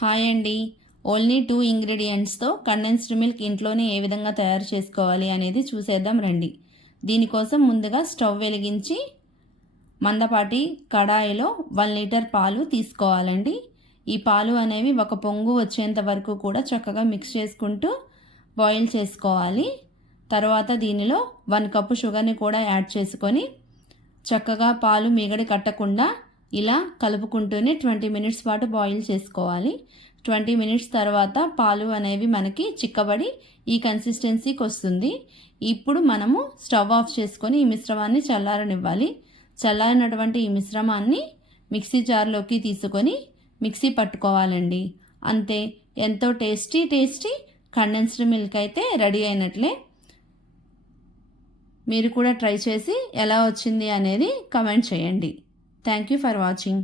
Hi అండి. Only 2 ఇంగ్రీడియంట్స్తో condensed milk ఇంట్లోనే ఏ విధంగా తయారు చేసుకోవాలి అనేది చూసేద్దాం రండి. దీనికోసం ముందుగా స్టవ్ వెలిగించి మందపాటి కడాయిలో 1 లీటర్ పాలు తీసుకోవాలండి. ఈ పాలు అనేవి ఒక పొంగు వచ్చేంత వరకు కూడా చక్కగా మిక్స్ చేసుకుంటూ బాయిల్ చేసుకోవాలి. తర్వాత దీనిలో 1 కప్పు షుగర్ని కూడా యాడ్ చేసుకొని చక్కగా పాలు మీగడ కట్టకుండా ఇలా కలుపుకుంటూనే 20 మినిట్స్ పాటు బాయిల్ చేసుకోవాలి. 20 మినిట్స్ తర్వాత పాలు అనేవి మనకి చిక్కబడి ఈ కన్సిస్టెన్సీకి వస్తుంది. ఇప్పుడు మనము స్టవ్ ఆఫ్ చేసుకొని ఈ మిశ్రమాన్ని చల్లారనివ్వాలి. చల్లారినటువంటి ఈ మిశ్రమాన్ని మిక్సీ జార్లోకి తీసుకొని మిక్సీ పట్టుకోవాలండి. అంతే, ఎంతో టేస్టీ కండెన్స్డ్ మిల్క్ అయితే రెడీ అయినట్లే. మీరు కూడా ట్రై చేసి ఎలా వచ్చింది అనేది కామెంట్ చేయండి. Thank you for watching.